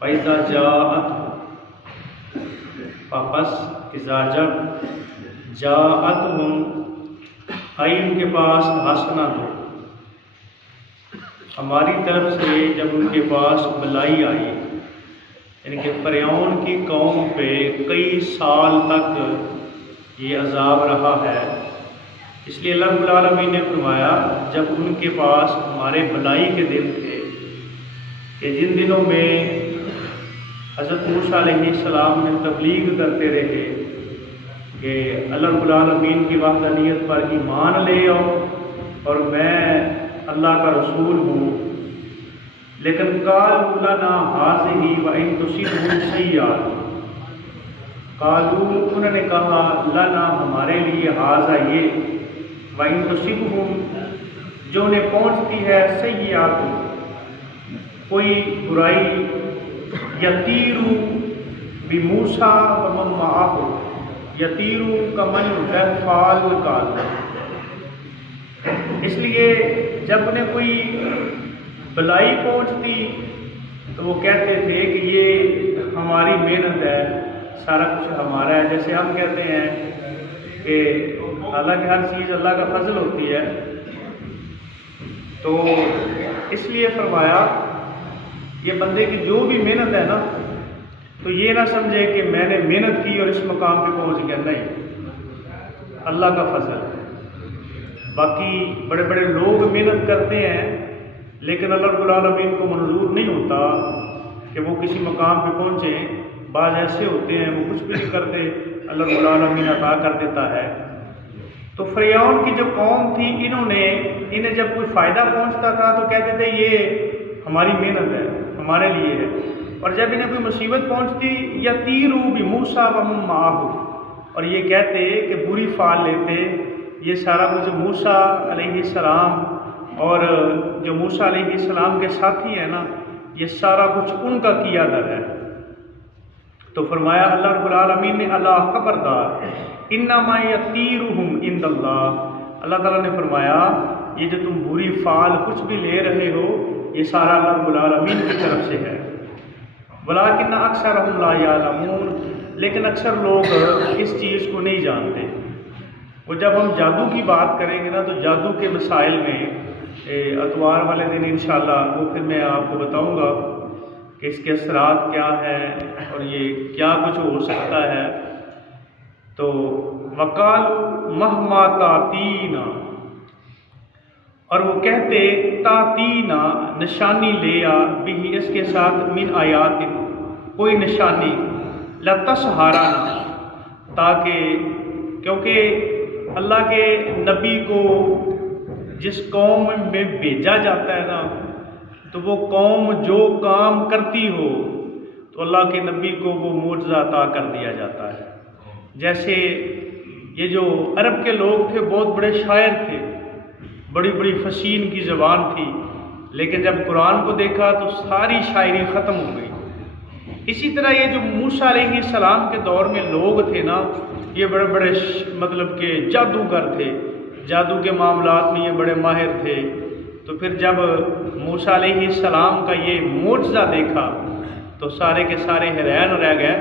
فَإِذَا جَاءَتْ پس اذا جب جاءتہم آئی ان کے پاس حسنۃ ہماری طرف سے جب ان کے پاس بلائی آئی، یعنی کہ فرعون کی قوم پہ کئی سال تک یہ عذاب رہا ہے، اس لیے اللہ رب العالمین نے فرمایا جب ان کے پاس ہمارے بلائی کے دن تھے کہ جن دنوں میں حضرت موسیٰ علیہ السلام نے تبلیغ کرتے رہے کہ اللہ رب العالمین کی وحدانیت پر ایمان لے آؤ اور میں اللہ کا رسول ہوں، لیکن قالوا لنا هذه وان تصبهم سیئۃ، قالوا انہوں نے کہا لنا ہمارے لیے هذا یہ، وان تصبهم جو انہیں پہنچتی ہے سیئۃ کوئی برائی، یطیروا بموسیٰ ومن معہ، یطیروا کمن فعل کال، اس لیے جب انہیں کوئی بلائی پہنچتی تو وہ کہتے تھے کہ یہ ہماری محنت ہے، سارا کچھ ہمارا ہے، جیسے ہم کہتے ہیں کہ حالانکہ ہر چیز اللہ کا فضل ہوتی ہے۔ تو اس لیے فرمایا یہ بندے کی جو بھی محنت ہے نا، تو یہ نہ سمجھے کہ میں نے محنت کی اور اس مقام پہ پہنچ گیا، نہیں، اللہ کا فضل ہے۔ باقی بڑے بڑے لوگ محنت کرتے ہیں لیکن اللہ رب العالمین کو منظور نہیں ہوتا کہ وہ کسی مقام پہ پہنچیں، بعض ایسے ہوتے ہیں وہ کچھ بھی نہیں کرتے، اللہ رب العالمین عطا کر دیتا ہے۔ تو فرعون کی جو قوم تھی انہیں جب کوئی فائدہ پہنچتا تھا تو کہتے تھے یہ ہماری محنت ہے، ہمارے لیے ہے، اور جب انہیں کوئی مصیبت پہنچتی یطیروا بموسیٰ ومن معہ، اور یہ کہتے کہ بری فعل لیتے یہ سارا کچھ موسیٰ علیہ السلام اور جو موسیٰ علیہ السلام کے ساتھی ہیں نا، یہ سارا کچھ ان کا کیا در ہے۔ تو فرمایا اللہ رب العالمین نے اللہ خبردار انما یطیرہم عند اللہ، اللہ تعالیٰ نے فرمایا یہ جو تم بری فعل کچھ بھی لے رہے ہو یہ سارا اللہ رب العالمین کی طرف سے ہے، ولکن اکثرہم لا یعلمون، لیکن اکثر لوگ اس چیز کو نہیں جانتے۔ وہ جب ہم جادو کی بات کریں گے نا تو جادو کے مسائل میں اتوار والے دن انشاءاللہ وہ پھر میں آپ کو بتاؤں گا کہ اس کے اثرات کیا ہیں اور یہ کیا کچھ ہو سکتا ہے۔ تو وقالوا مہما تاتینا، اور وہ کہتے تاتینا نشانی لے آ بھی اس کے ساتھ من آیات کوئی نشانی، لتسحرنا تاکہ، کیونکہ اللہ کے نبی کو جس قوم میں بھیجا جاتا ہے نا تو وہ قوم جو کام کرتی ہو تو اللہ کے نبی کو وہ معجزہ عطا کر دیا جاتا ہے۔ جیسے یہ جو عرب کے لوگ تھے بہت بڑے شاعر تھے، بڑی بڑی فصیح کی زبان تھی، لیکن جب قرآن کو دیکھا تو ساری شاعری ختم ہو گئی۔ اسی طرح یہ جو موسیٰ علیہ السلام کے دور میں لوگ تھے نا، یہ بڑے بڑے مطلب کہ جادوگر تھے، جادو کے معاملات میں یہ بڑے ماہر تھے۔ تو پھر جب موسیٰ علیہ السلام کا یہ معجزہ دیکھا تو سارے کے سارے حیران رہ گئے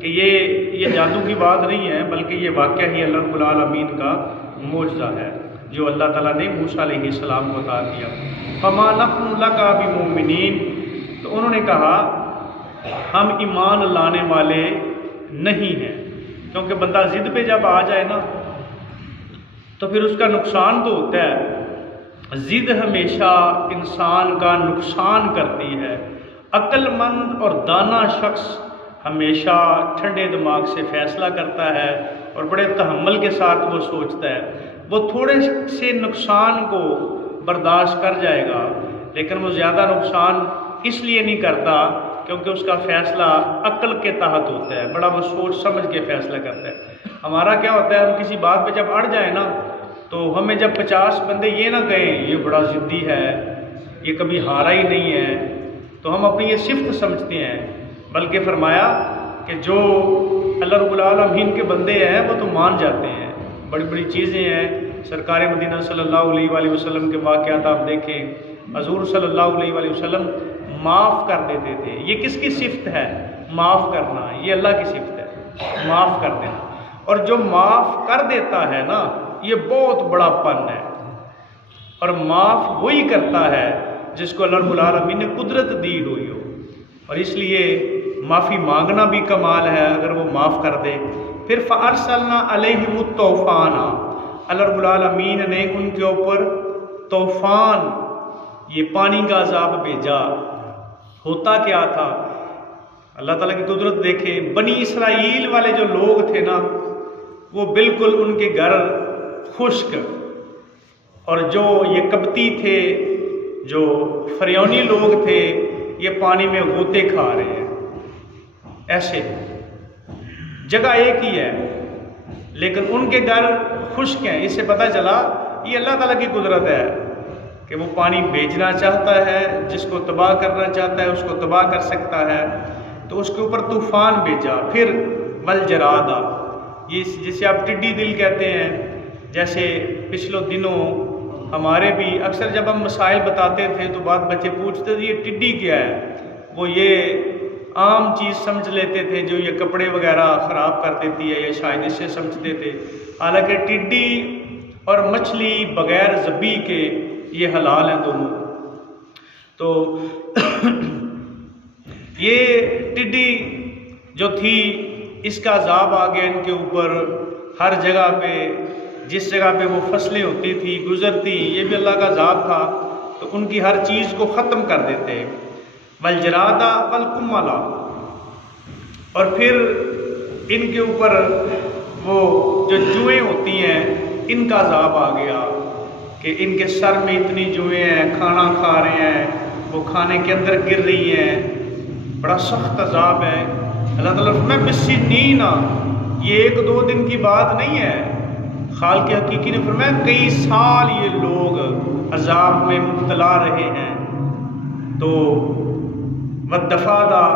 کہ یہ جادو کی بات نہیں ہے بلکہ یہ واقعہ ہی اللہ رب العالمین کا معجزہ ہے جو اللہ تعالیٰ نے موسیٰ علیہ السلام کو عطا کیا۔ فما نحن لک بمؤمنین، تو انہوں نے کہا ہم ایمان لانے والے نہیں ہیں، کیونکہ بندہ ضد پہ جب آ جائے نا تو پھر اس کا نقصان تو ہوتا ہے، ضد ہمیشہ انسان کا نقصان کرتی ہے۔ عقل مند اور دانا شخص ہمیشہ ٹھنڈے دماغ سے فیصلہ کرتا ہے اور بڑے تحمل کے ساتھ وہ سوچتا ہے، وہ تھوڑے سے نقصان کو برداشت کر جائے گا لیکن وہ زیادہ نقصان اس لیے نہیں کرتا کیونکہ اس کا فیصلہ عقل کے تحت ہوتا ہے، بڑا وہ سوچ سمجھ کے فیصلہ کرتا ہے۔ ہمارا کیا ہوتا ہے، ہم کسی بات پہ جب اڑ جائیں نا تو ہمیں جب 50 بندے یہ نہ کہیں یہ بڑا ضدی ہے، یہ کبھی ہارا ہی نہیں ہے، تو ہم اپنی یہ صفت سمجھتے ہیں، بلکہ فرمایا کہ جو اللہ رب العالمین کے بندے ہیں وہ تو مان جاتے ہیں، بڑی بڑی چیزیں ہیں۔ سرکار مدینہ صلی اللہ علیہ وآلہ وسلم کے واقعات آپ دیکھیں، حضور صلی اللہ علیہ وآلہ وسلم معاف کر دیتے تھے۔ یہ کس کی صفت ہے؟ معاف کرنا، یہ اللہ کی صفت ہے، معاف کر دینا۔ اور جو معاف کر دیتا ہے نا، یہ بہت بڑا پن ہے، اور معاف وہی کرتا ہے جس کو اللہ رب العالمین نے قدرت دی ہوئی ہو، اور اس لیے معافی مانگنا بھی کمال ہے اگر وہ معاف کر دے۔ پھر فَأَرْسَلْنَا عَلَيْهِمُ الطُّوفَانَ، اللہ رب العالمین نے ان کے اوپر طوفان، یہ پانی کا عذاب بھیجا۔ ہوتا کیا تھا؟ اللہ تعالیٰ کی قدرت دیکھیں، بنی اسرائیل والے جو لوگ تھے نا، وہ بالکل ان کے گھر خشک، اور جو یہ کپتی تھے، جو فرعونی لوگ تھے، یہ پانی میں غوطے کھا رہے ہیں۔ ایسے جگہ ایک ہی ہے لیکن ان کے گھر خشک ہیں۔ اس سے پتہ چلا یہ اللہ تعالیٰ کی قدرت ہے کہ وہ پانی بھیجنا چاہتا ہے، جس کو تباہ کرنا چاہتا ہے اس کو تباہ کر سکتا ہے، تو اس کے اوپر طوفان بھیجا۔ پھر والجرادہ، یہ جسے آپ ٹڈی دل کہتے ہیں، جیسے پچھلے دنوں ہمارے بھی اکثر جب ہم مسائل بتاتے تھے تو بعض بچے پوچھتے تھے یہ ٹڈی کیا ہے، وہ یہ عام چیز سمجھ لیتے تھے جو یہ کپڑے وغیرہ خراب کر دیتی ہے، یا شاید اس سے سمجھتے تھے، حالانکہ ٹڈی اور مچھلی بغیر ذبح کے یہ حلال ہیں دونوں۔ تو یہ ٹڈی جو تھی، اس کا عذاب آ گیا ان کے اوپر، ہر جگہ پہ جس جگہ پہ وہ فصلیں ہوتی تھی گزرتی، یہ بھی اللہ کا عذاب تھا، تو ان کی ہر چیز کو ختم کر دیتے۔ والجرادہ والقملہ، اور پھر ان کے اوپر وہ جو جوئیں ہوتی ہیں ان کا عذاب آ گیا کہ ان کے سر میں اتنی جوئیں ہیں، کھانا کھا رہے ہیں، وہ کھانے کے اندر گر رہی ہیں، بڑا سخت عذاب ہے۔ اللہ تعالیٰ فرمایا بسنین، یہ 1-2 دن کی بات نہیں ہے، خالق حقیقی نے فرمایا کئی سال یہ لوگ عذاب میں مبتلا رہے ہیں۔ تو والضفادع،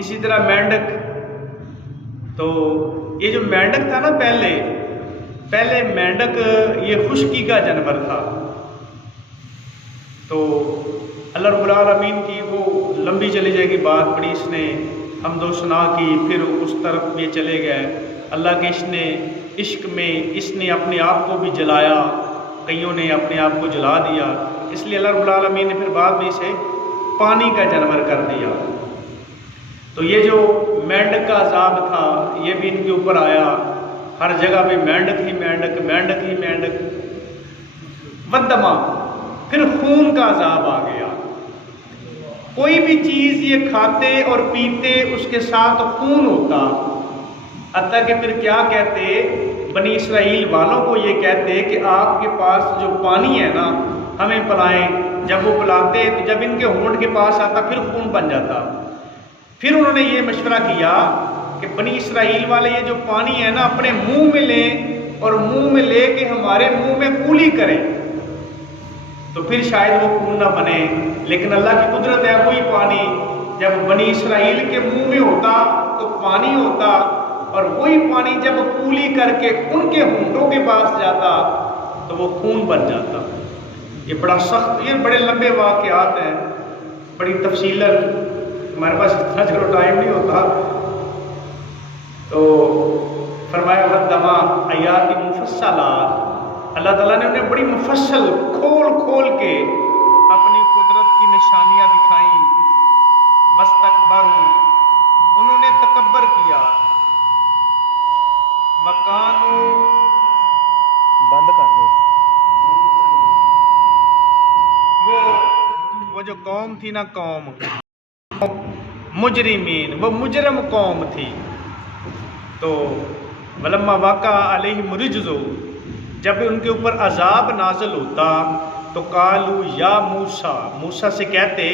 اسی طرح مینڈک، تو یہ جو مینڈک تھا نا، پہلے مینڈک یہ خشکی کا جانور تھا، تو اللہ رب العالمین کی وہ لمبی چلی جائے گی بات، بڑی اس نے حمد و ثنا کی، پھر اس طرف یہ چلے گئے اللہ کے عشق میں اس نے اپنے آپ کو بھی جلایا، کئیوں نے اپنے آپ کو جلا دیا، اس لیے اللہ رب العالمین نے پھر بعد میں اسے پانی کا جانور کر دیا۔ تو یہ جو مینڈک کا عذاب تھا یہ بھی ان کے اوپر آیا، ہر جگہ پہ مینڈک ہی مینڈک، مینڈک ہی مینڈک۔ والدمہ، پھر خون کا عذاب آ گیا، کوئی بھی چیز یہ کھاتے اور پیتے اس کے ساتھ خون ہوتا، حتیٰ کہ پھر کیا کہتے، بنی اسرائیل والوں کو یہ کہتے کہ آپ کے پاس جو پانی ہے نا ہمیں پلائیں، جب وہ پلاتے تو جب ان کے ہونٹ کے پاس آتا پھر خون بن جاتا۔ پھر انہوں نے یہ مشورہ کیا کہ بنی اسرائیل والے یہ جو پانی ہے نا اپنے منہ میں لیں اور منہ میں لے کے ہمارے منہ میں کولی کریں، تو پھر شاید وہ خون نہ بنے۔ لیکن اللہ کی قدرت ہے، وہی پانی جب بنی اسرائیل کے منہ میں ہوتا تو پانی ہوتا، اور وہی پانی جب کولی کر کے ان کے ہونٹوں کے پاس جاتا تو وہ خون بن جاتا۔ یہ بڑا سخت، یہ بڑے لمبے واقعات ہیں، بڑی تفصیل، ہمارے پاس اتنا چلو ٹائم نہیں ہوتا۔ تو فرمایا والدمہ آیات مفصلات، اللہ تعالیٰ نے انہیں بڑی مفصل کھول کے اپنی قدرت کی نشانیاں دکھائیں۔ واستکبروا، انہوں نے تکبر کیا۔ وکانوا، بند کر دو، وہ جو قوم تھی نا، قوم مجرمین، وہ مجرم قوم تھی۔ تو ولما واقع علیہم الرجز، جب ان کے اوپر عذاب نازل ہوتا تو قالوا یا موسیٰ، موسیٰ سے کہتے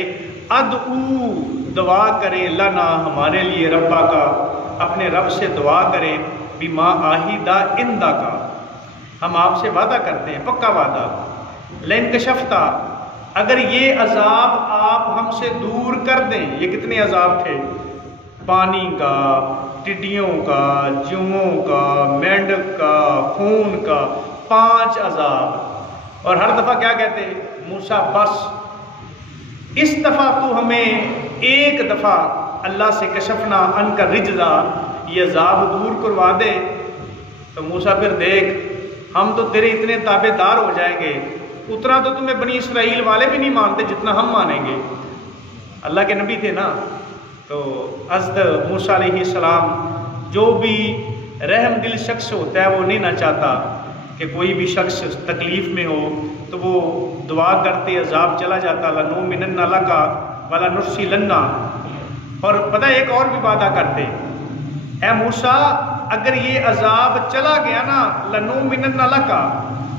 ادعو، دعا کرے، لنا، ہمارے لیے، ربا کا، اپنے رب سے دعا کرے، بما عہدہ عندک، ہم آپ سے وعدہ کرتے ہیں، پکا وعدہ، لئن کشفتا، اگر یہ عذاب آپ ہم سے دور کر دیں۔ یہ کتنے عذاب تھے؟ پانی کا، ٹڈیوں کا، جوؤں کا، مینڈک کا، خون کا، 5 عذاب۔ اور ہر دفعہ کیا کہتے؟ موسیٰ بس اس دفعہ تو ہمیں ایک دفعہ اللہ سے کشفنا ان کا رجزا، یہ عذاب دور کروا دے۔ تو موسیٰ پھر دیکھ ہم تو تیرے اتنے تابع دار ہو جائیں گے، اتنا تو تمہیں بنی اسرائیل والے بھی نہیں مانتے جتنا ہم مانیں گے۔ اللہ کے نبی تھے نا، تو حضرت موسیٰ علیہ السلام، جو بھی رحم دل شخص ہوتا ہے وہ نہیں نہ چاہتا کہ کوئی بھی شخص تکلیف میں ہو، تو وہ دعا کرتے عذاب چلا جاتا، لَنُؤْمِنَنَّ لَكَ وَلَنُرْسِلَنَّ۔ اور پتہ ایک اور بھی وعدہ کرتے، اے موسیٰ اگر یہ عذاب چلا گیا نا، لَنُؤْمِنَنَّ لَكَ،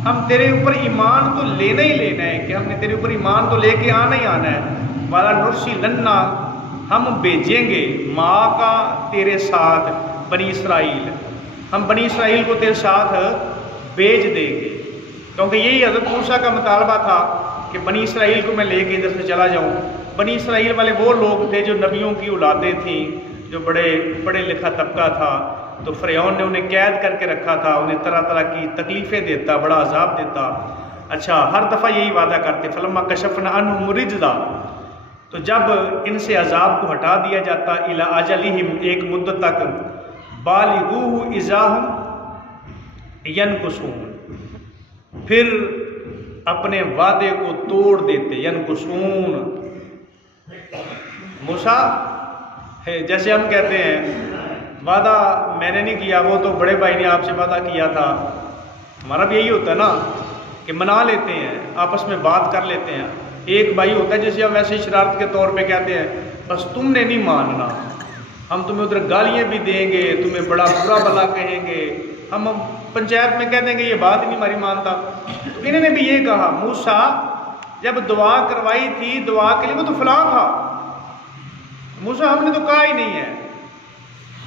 ہم تیرے اوپر ایمان تو لینا ہی لینا ہے، کہ ہم نے تیرے اوپر ایمان تو لے کے آنا ہی آنا ہے، وَلَنُرْسِلَنَّ، ہم بھیجیں گے ماں کا تیرے ساتھ بنی اسرائیل، ہم بنی اسرائیل کو تیرے ساتھ بھیج دیں گے، کیونکہ یہی حضرت موسیٰ کا مطالبہ تھا کہ بنی اسرائیل کو میں لے کے ادھر سے چلا جاؤں۔ بنی اسرائیل والے وہ لوگ تھے جو نبیوں کی اولادیں تھیں، جو بڑے پڑھے لکھا طبقہ تھا، تو فرعون نے انہیں قید کر کے رکھا تھا، انہیں طرح طرح کی تکلیفیں دیتا، بڑا عذاب دیتا۔ اچھا، ہر دفعہ یہی وعدہ کرتے، فلما کشفنا عنہم الرجز، تو جب ان سے عذاب کو ہٹا دیا جاتا، الی اجلہم، ایک مدت تک، بالغوہ اذا ہم ینکثون، پھر اپنے وعدے کو توڑ دیتے، ینکثون۔ موسیٰ جیسے ہم کہتے ہیں وعدہ میں نے نہیں کیا، وہ تو بڑے بھائی نے آپ سے وعدہ کیا تھا، ہمارا بھی یہی ہوتا ہے نا کہ منا لیتے ہیں، آپس میں بات کر لیتے ہیں۔ ایک بھائی ہوتا ہے جسے ہم ایسے شرارت کے طور پہ کہتے ہیں بس تم نے نہیں ماننا، ہم تمہیں ادھر گالیاں بھی دیں گے، تمہیں بڑا برا بلا کہیں گے، ہم پنچایت میں کہہ دیں گے یہ بات ہی نہیں ہماری مانتا۔ تو انہوں نے بھی یہ کہا، موسیٰ جب دعا کروائی تھی دعا کے لیے وہ تو فلاں تھا، موسیٰ ہم نے تو کہا ہی نہیں ہے۔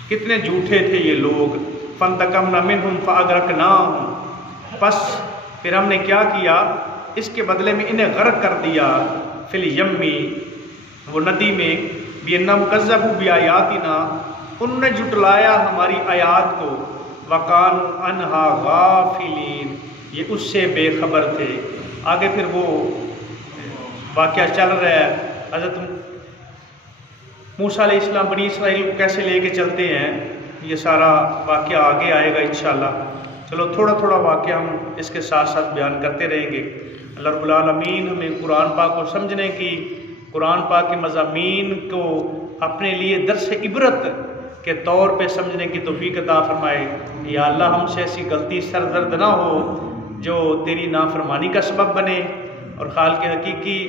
کتنے جھوٹے تھے یہ لوگ، فانتقمنا منہم فاغرقناہم، پس پھر ہم نے کیا کیا، اس کے بدلے میں انہیں غرق کر دیا، فی الیمی، وہ ندی میں، بِأَنَّهُمْ كَذَّبُوا بِآيَاتِنَا، انہوں نے جھٹلایا ہماری آیات کو، وَكَانُوا عَنْهَا غَافِلِينَ، یہ اس سے بے خبر تھے۔ آگے پھر وہ واقعہ چل رہا ہے، حضرت موسیٰ علیہ السلام بنی اسرائیل کو کیسے لے کے چلتے ہیں، یہ سارا واقعہ آگے آئے گا انشاءاللہ۔ چلو تھوڑا تھوڑا واقعہ ہم اس کے ساتھ ساتھ بیان کرتے رہیں گے۔ اللہ رب العالمین ہمیں قرآن پاک کو سمجھنے کی، قرآن پاک کے مضامین کو اپنے لیے درس عبرت کے طور پہ سمجھنے کی توفیق عطا فرمائے۔ یا اللہ ہم سے ایسی غلطی سرزد نہ ہو جو تیری نافرمانی کا سبب بنے، اور خالق حقیقی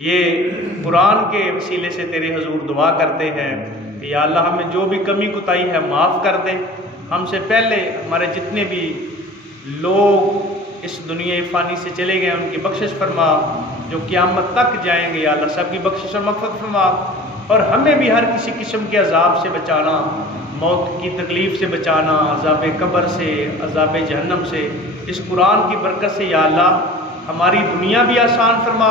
یہ قرآن کے وسیلے سے تیرے حضور دعا کرتے ہیں کہ یا اللہ ہمیں جو بھی کمی کوتاہی ہے معاف کر دے، ہم سے پہلے ہمارے جتنے بھی لوگ اس دنیا فانی سے چلے گئے ان کی بخشش فرما، جو قیامت تک جائیں گے یا اللہ سب کی بخشش اور مغفرت فرما، اور ہمیں بھی ہر کسی قسم کے عذاب سے بچانا، موت کی تکلیف سے بچانا، عذاب قبر سے، عذاب جہنم سے، اس قرآن کی برکت سے یا اللہ ہماری دنیا بھی آسان فرما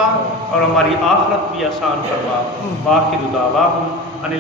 اور ہماری آخرت بھی آسان فرما۔ وآخر دعواہم ان